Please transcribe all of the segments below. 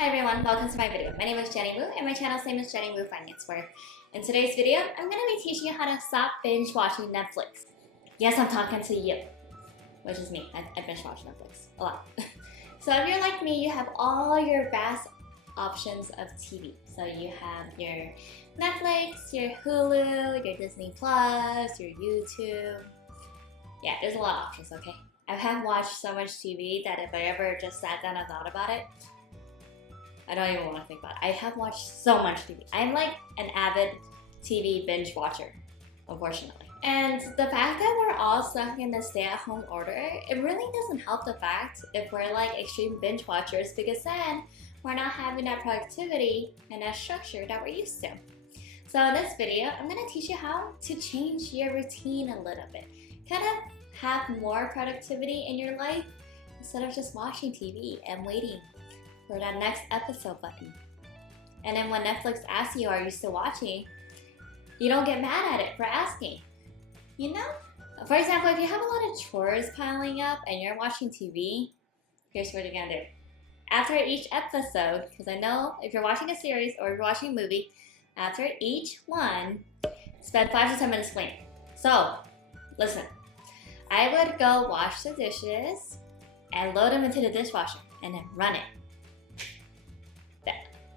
Hi everyone, welcome to my video. My name is Jenny Wu and my channel's name is Jenny Wu Finance, where in today's video, I'm going to be teaching you how to stop binge watching Netflix. Yes, I'm talking to you, which is me. I binge watch Netflix a lot. So if you're like me, you have all your vast options of TV. So you have your Netflix, your Hulu, your Disney Plus, your YouTube. Yeah, there's a lot of options, okay? I have watched so much TV that if I ever just sat down and thought about it, I don't even want to think about it. I have watched so much TV. I'm like an avid TV binge watcher, unfortunately. And the fact that we're all stuck in the stay-at-home order, it really doesn't help the fact if we're like extreme binge watchers, because then we're not having that productivity and that structure that we're used to. So in this video, I'm going to teach you how to change your routine a little bit. Kind of have more productivity in your life instead of just watching TV and waiting for that next episode button. And then when Netflix asks you, are you still watching? You don't get mad at it for asking. You know? For example, if you have a lot of chores piling up and you're watching TV, here's what you're gonna do. After each episode, because I know if you're watching a series or you're watching a movie, after each one, spend 5 to 10 minutes cleaning. So, listen. I would go wash the dishes and load them into the dishwasher and then run it.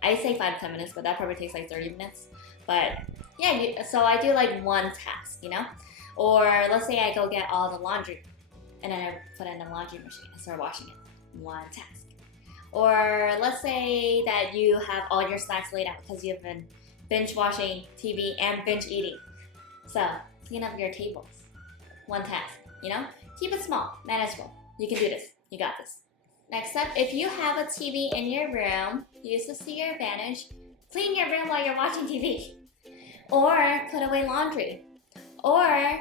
I say 5 to 10 minutes, but that probably takes like 30 minutes. But yeah, so I do like one task, you know? Or let's say I go get all the laundry and then I put it in the laundry machine and start washing it. One task. Or let's say that you have all your snacks laid out because you've been binge watching TV and binge eating. So clean up your tables. One task, you know? Keep it small, manageable. You can do this. You got this. Next up, if you have a TV in your room, use this to your advantage. Clean your room while you're watching TV. Or put away laundry. Or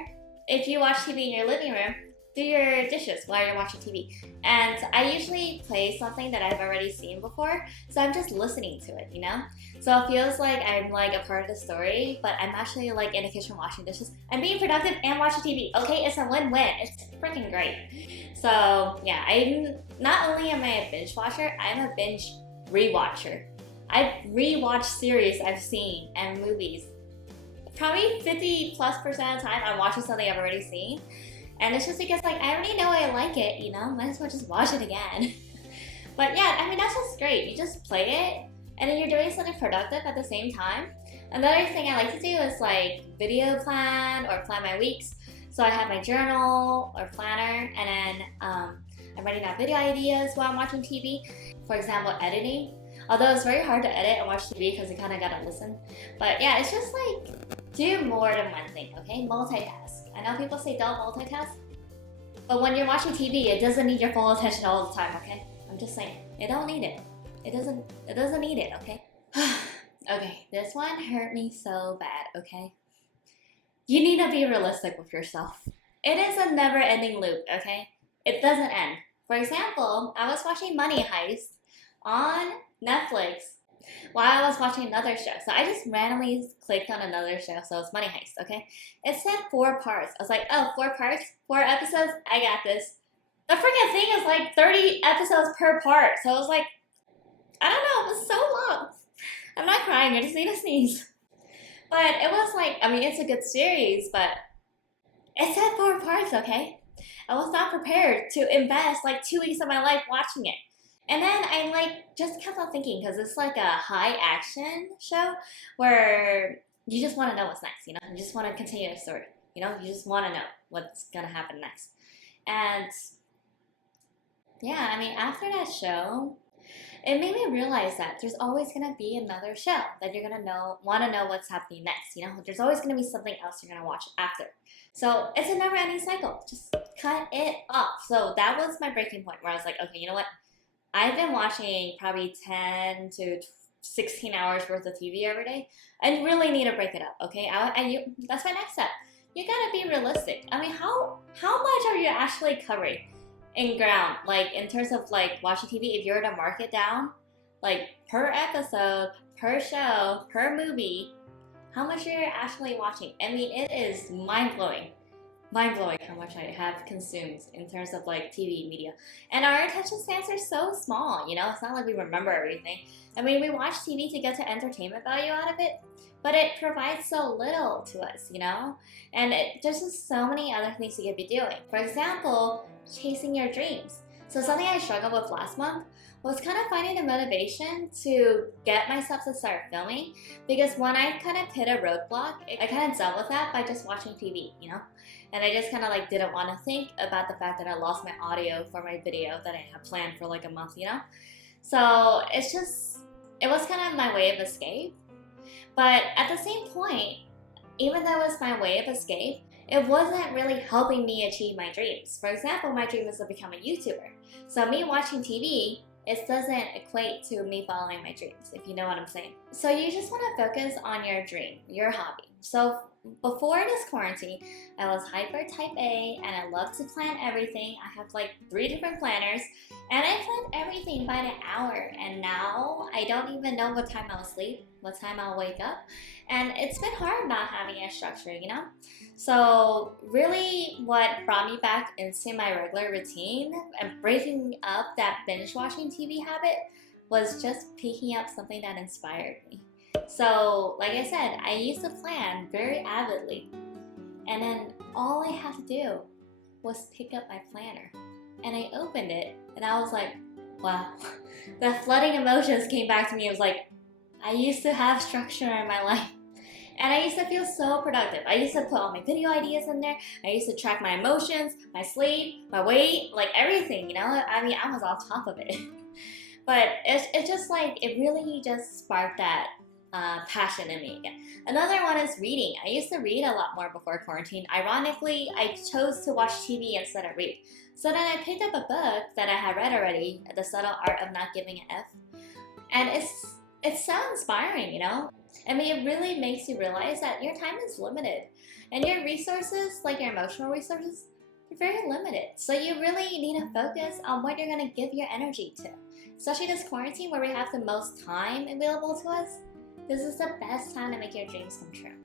if you watch TV in your living room, do your dishes while you're watching TV. And I usually play something that I've already seen before, so I'm just listening to it, you know? So it feels like I'm like a part of the story, but I'm actually like in the kitchen washing dishes. I'm being productive and watching TV, okay? It's a win-win. It's freaking great. So yeah, not only am I a binge watcher, I'm a binge rewatcher. I rewatch series I've seen and movies. Probably 50+% of the time I'm watching something I've already seen. And it's just because like I already know I like it, you know, might as well just watch it again. But yeah, I mean that's just great. You just play it and then you're doing something productive at the same time. Another thing I like to do is like video plan or plan my weeks. So I have my journal or planner, and then I'm writing down video ideas while I'm watching TV. For example, editing. Although it's very hard to edit and watch TV because you kind of gotta listen. But yeah, it's just like do more than one thing, okay? Multitask. I know people say don't multitask, but when you're watching TV, it doesn't need your full attention all the time, okay? I'm just saying, it don't need it. It doesn't need it, okay? Okay, this one hurt me so bad, okay? You need to be realistic with yourself. It is a never-ending loop, okay? It doesn't end. For example, I was watching Money Heist on Netflix while I was watching another show. So I just randomly clicked on another show, so it's Money Heist, okay? It said 4 parts. I was like, oh, 4 parts? 4 episodes? I got this. The freaking thing is like 30 episodes per part. So I was like, I don't know, it was so long. I'm not crying, I just need to sneeze. But it was like, I mean, it's a good series, but it said 4 parts, okay? I was not prepared to invest like 2 weeks of my life watching it. And then I like just kept on thinking, because it's like a high action show where you just want to know what's next, you know? You just want to continue the story, you know? You just want to know what's going to happen next. And yeah, I mean, after that show, it made me realize that there's always going to be another show that you're going to want to know what's happening next, you know? There's always going to be something else you're going to watch after. So it's a never-ending cycle. Just cut it off. So that was my breaking point where I was like, okay, you know what? I've been watching probably 10 to 16 hours worth of TV every day. I really need to break it up, okay? That's my next step. You gotta be realistic. I mean, how much are you actually covering in ground? Like, in terms of like watching TV, if you were to mark it down, like per episode, per show, per movie, how much are you actually watching? I mean, it is mind-blowing. mind-blowing how much I have consumed in terms of like TV media. And our attention spans are so small, you know, it's not like we remember everything. I mean, we watch TV to get the entertainment value out of it, but it provides so little to us, you know? And there's just so many other things you could be doing. For example, chasing your dreams. So something I struggled with last month was kind of finding the motivation to get myself to start filming, because when I kind of hit a roadblock, I kind of dealt with that by just watching TV, you know? And I just kind of like didn't want to think about the fact that I lost my audio for my video that I had planned for like a month, you know? So it was kind of my way of escape. But at the same point, even though it was my way of escape, it wasn't really helping me achieve my dreams. For example, my dream is to become a YouTuber. So me watching TV, it doesn't equate to me following my dreams, if you know what I'm saying. So you just want to focus on your dream, your hobby. So before this quarantine, I was hyper type A and I love to plan everything. I have like 3 different planners and I planned everything by the hour, and now I don't even know what time I'll sleep, what time I'll wake up, and it's been hard not having a structure, you know? So really what brought me back into my regular routine and breaking up that binge watching TV habit was just picking up something that inspired me. So like I said, I used to plan very avidly, and then all I had to do was pick up my planner, and I opened it and I was like, wow. The flooding emotions came back to me. It was like, I used to have structure in my life. And I used to feel so productive. I used to put all my video ideas in there. I used to track my emotions, my sleep, my weight, like everything, you know? I mean, I was on top of it. But it's just like, it really just sparked that passion in me again. Another one is reading. I used to read a lot more before quarantine. Ironically, I chose to watch TV instead of read. So then I picked up a book that I had read already, The Subtle Art of Not Giving an F. And it's so inspiring, you know? I mean, it really makes you realize that your time is limited. And your resources, like your emotional resources, they're very limited. So you really need to focus on what you're going to give your energy to. Especially this quarantine where we have the most time available to us. This is the best time to make your dreams come true.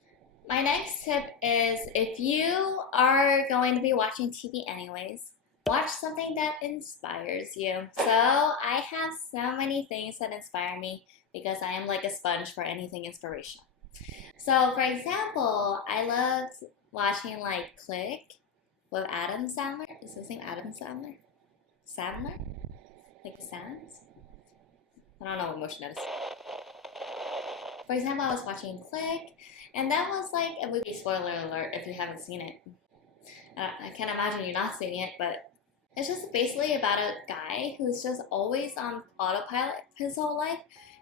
My next tip is, if you are going to be watching TV anyways, watch something that inspires you. So I have so many things that inspire me because I am like a sponge for anything inspirational. So for example, I loved watching like Click with Adam Sandler. Is his name Adam Sandler? Sandler? Like Sands? I don't know what motion that is. For example, I was watching Click, and that was like a movie, spoiler alert if you haven't seen it. I can't imagine you not seeing it, but it's just basically about a guy who's just always on autopilot his whole life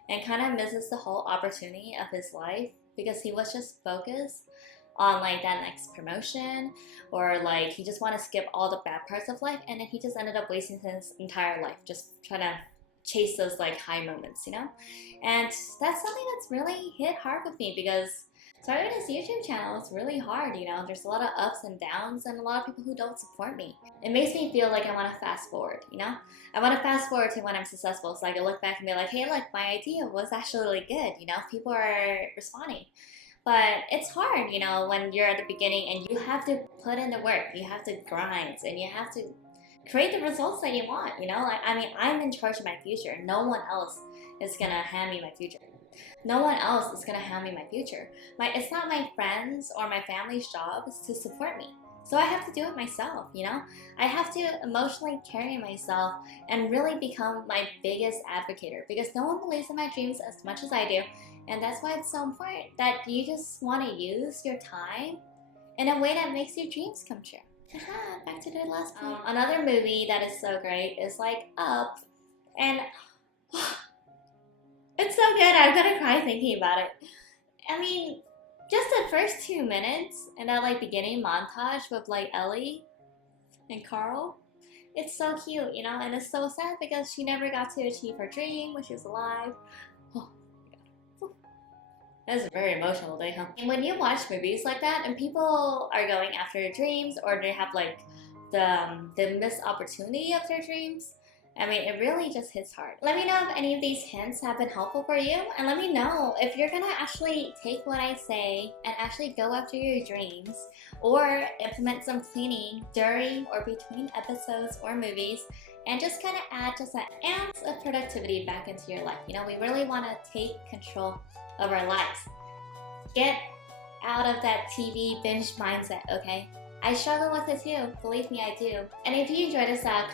and kind of misses the whole opportunity of his life because he was just focused on like that next promotion, or like he just wanted to skip all the bad parts of life, and then he just ended up wasting his entire life just trying to chase those like high moments, you know? And that's something that's really hit hard with me because starting this YouTube channel is really hard, you know? There's a lot of ups and downs and a lot of people who don't support me. It makes me feel like I want to fast forward, you know? I want to fast forward to when I'm successful so I can look back and be like, hey, look, my idea was actually really good, you know? People are responding. But it's hard, you know, when you're at the beginning and you have to put in the work, you have to grind, and you have to create the results that you want, you know? Like, I mean, I'm in charge of my future. No one else is gonna hand me my future. No one else is gonna hand me my future. It's not my friends or my family's job to support me. So I have to do it myself, you know? I have to emotionally carry myself and really become my biggest advocate, because no one believes in my dreams as much as I do. And that's why it's so important that you just want to use your time in a way that makes your dreams come true. Haha, back to the last point. Another movie that is so great is like Up. And it's so good, I'm gonna cry thinking about it. I mean, just the first 2 minutes and that like beginning montage with like Ellie and Carl, it's so cute, you know? And it's so sad because she never got to achieve her dream when she was alive. Oh my god. That was a very emotional day, huh? And when you watch movies like that and people are going after their dreams, or they have like the missed opportunity of their dreams, I mean, it really just hits hard. Let me know if any of these hints have been helpful for you, and let me know if you're gonna actually take what I say and actually go after your dreams, or implement some cleaning during or between episodes or movies, and just kind of add just an ounce of productivity back into your life. You know, we really want to take control of our lives. Get out of that TV binge mindset, okay? I struggle with it too, believe me, I do. And if you enjoyed this